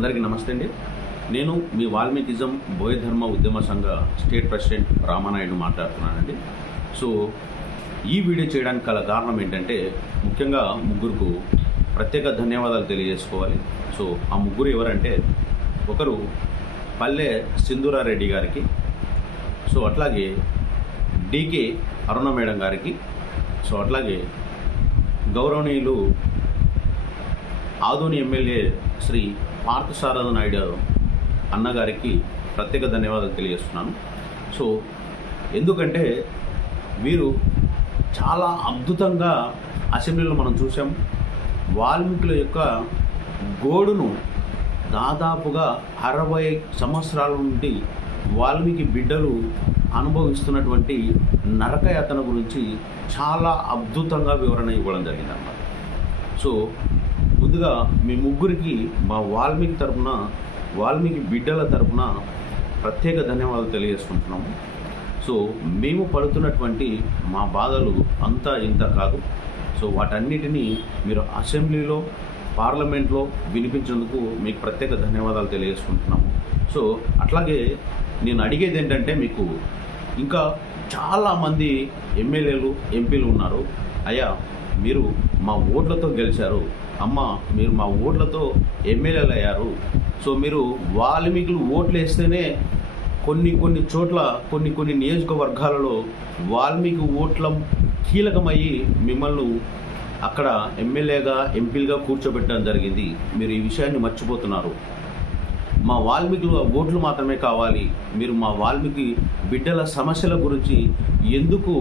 అందరికీ నమస్తే అండి. నేను మీ వాల్మీకిజం బోయ ధర్మ ఉద్యమ సంఘ స్టేట్ ప్రెసిడెంట్ రామానాయుడు మాట్లాడుతున్నానండి. సో ఈ వీడియో చేయడానికి గల కారణం ఏంటంటే, ముఖ్యంగా ముగ్గురుకు ప్రత్యేక ధన్యవాదాలు తెలియజేసుకోవాలి. సో ఆ ముగ్గురు ఎవరంటే, ఒకరు పల్లె సింధూరారెడ్డి గారికి, సో అట్లాగే డికే అరుణ మేడం గారికి, సో అట్లాగే గౌరవనీయులు ఆదోని ఎమ్మెల్యే శ్రీ పార్థసారథ నాయుడు అన్నగారికి ప్రత్యేక ధన్యవాదాలు తెలియజేస్తున్నాను. సో ఎందుకంటే వీరు చాలా అద్భుతంగా అసెంబ్లీలో మనం చూసాం. వాల్మీకుల యొక్క గోడును దాదాపుగా 60 సంవత్సరాల నుండి వాల్మీకి బిడ్డలు అనుభవిస్తున్నటువంటి నరకయాతన గురించి చాలా అద్భుతంగా వివరణ ఇవ్వడం జరిగిందన్నమాట. సో ముందుగా మీ ముగ్గురికి మా వాల్మీకి బిడ్డల తరపున ప్రత్యేక ధన్యవాదాలు తెలియజేసుకుంటున్నాము. సో మేము పడుతున్నటువంటి మా బాధలు అంతా ఇంత కాదు. సో వాటన్నిటినీ మీరు అసెంబ్లీలో, పార్లమెంట్లో వినిపించేందుకు మీకు ప్రత్యేక ధన్యవాదాలు తెలియజేసుకుంటున్నాము. సో అట్లాగే నేను అడిగేది ఏంటంటే, మీకు ఇంకా చాలామంది ఎమ్మెల్యేలు, ఎంపీలు ఉన్నారు. అయ్యా, మీరు మా ఓట్లతో గెలిచారు, అమ్మ మీరు మా ఓట్లతో ఎమ్మెల్యేలు అయ్యారు. సో మీరు వాల్మీకులు ఓట్లు వేస్తేనే కొన్ని చోట్ల కొన్ని నియోజకవర్గాలలో వాల్మీకి ఓట్ల కీలకమయ్యి మిమ్మల్ని అక్కడ ఎమ్మెల్యేగా, ఎంపీలుగా కూర్చోబెట్టడం జరిగింది. మీరు ఈ విషయాన్ని మర్చిపోతున్నారు. మా వాల్మీకుల ఓట్లు మాత్రమే కావాలి. మీరు మా వాల్మీకి బిడ్డల సమస్యల గురించి ఎందుకు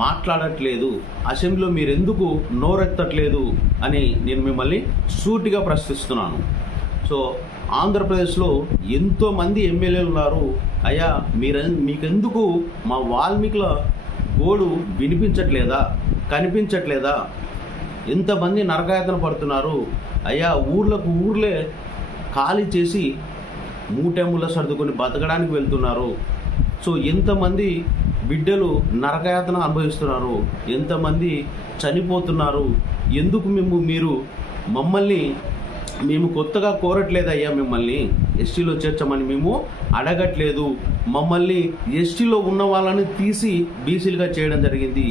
మాట్లాడట్లేదు, అసెంబ్లీలో మీరు ఎందుకు నోరెత్తట్లేదు అని నేను మిమ్మల్ని సూటిగా ప్రశ్నిస్తున్నాను. సో ఆంధ్రప్రదేశ్లో ఎంతోమంది ఎమ్మెల్యేలు ఉన్నారు. అయ్యా, మీకెందుకు మా వాల్మీకుల గోడు వినిపించట్లేదా, కనిపించట్లేదా? ఎంతమంది నరకయాతన పడుతున్నారు. అయ్యా, ఊర్లే ఖాళీ చేసి మూటెమ్ముల సర్దుకొని బతకడానికి వెళ్తున్నారు. సో ఎంతమంది బిడ్డలు నరకయాతన అనుభవిస్తున్నారు, ఎంతమంది చనిపోతున్నారు. ఎందుకు మీరు మమ్మల్ని మేము కొత్తగా కోరట్లేదయ్యా, మిమ్మల్ని ఎస్టీలో చేర్చమని మేము అడగట్లేదు. మమ్మల్ని ఎస్టీలో ఉన్న వాళ్ళని తీసి బీసీలుగా చేయడం జరిగింది.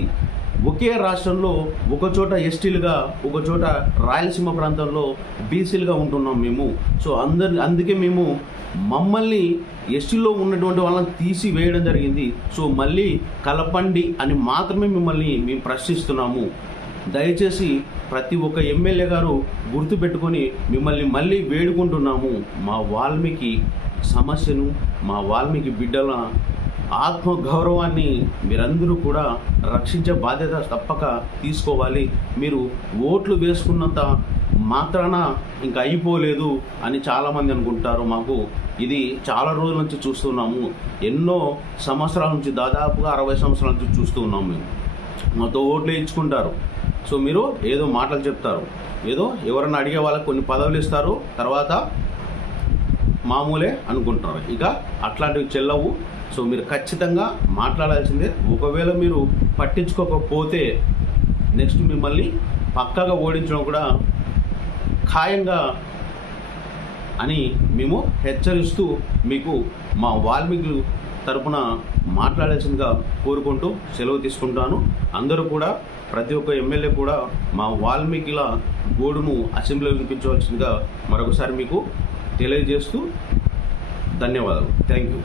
ఒకే రాష్ట్రంలో ఒకచోట ఎస్టీలుగా, ఒకచోట రాయలసీమ ప్రాంతంలో బీసీలుగా ఉంటున్నాం మేము. సో అందుకే మేము మమ్మల్ని ఎస్టీలో ఉన్నటువంటి వాళ్ళని తీసి వేయడం జరిగింది. సో మళ్ళీ కలపండి అని మాత్రమే మిమ్మల్ని మేము ప్రశ్నిస్తున్నాము. దయచేసి ప్రతి ఒక్క ఎమ్మెల్యే గారు గుర్తుపెట్టుకొని మిమ్మల్ని మళ్ళీ వేడుకుంటున్నాము. మా వాల్మీకి సమస్యను, మా వాల్మీకి బిడ్డల ఆత్మగౌరవాన్ని మీరందరూ కూడా రక్షించే బాధ్యత తప్పక తీసుకోవాలి. మీరు ఓట్లు వేసుకున్నంత మాత్రాన ఇంకా అయిపోలేదు అని చాలామంది అనుకుంటారు. మాకు ఇది చాలా రోజుల నుంచి చూస్తున్నాము. ఎన్నో సంవత్సరాల నుంచి, దాదాపుగా 60 సంవత్సరాల నుంచి చూస్తూ ఉన్నాము. మేము మాతో ఓట్లు ఇచ్చుకుంటారు. సో మీరు ఏదో మాటలు చెప్తారు, ఏదో ఎవరన్నా అడిగే వాళ్ళకి కొన్ని పదవులు ఇస్తారు, తర్వాత మామూలే అనుకుంటున్నారు. ఇక అట్లాంటివి చెల్లవు. సో మీరు ఖచ్చితంగా మాట్లాడాల్సిందే. ఒకవేళ మీరు పట్టించుకోకపోతే నెక్స్ట్ మిమ్మల్ని పక్కాగా ఓడించడం కూడా ఖాయంగా అని మేము హెచ్చరిస్తూ మీకు మా వాల్మీకులు తరపున మాట్లాడాల్సిందిగా కోరుకుంటూ సెలవు తీసుకుంటాను. అందరూ కూడా, ప్రతి ఒక్క ఎమ్మెల్యే కూడా మా వాల్మీకుల గోడును అసెంబ్లీలో వినిపించవలసిందిగా మరొకసారి మీకు తెలియజేస్తూ ధన్యవాదాలు. Thank you.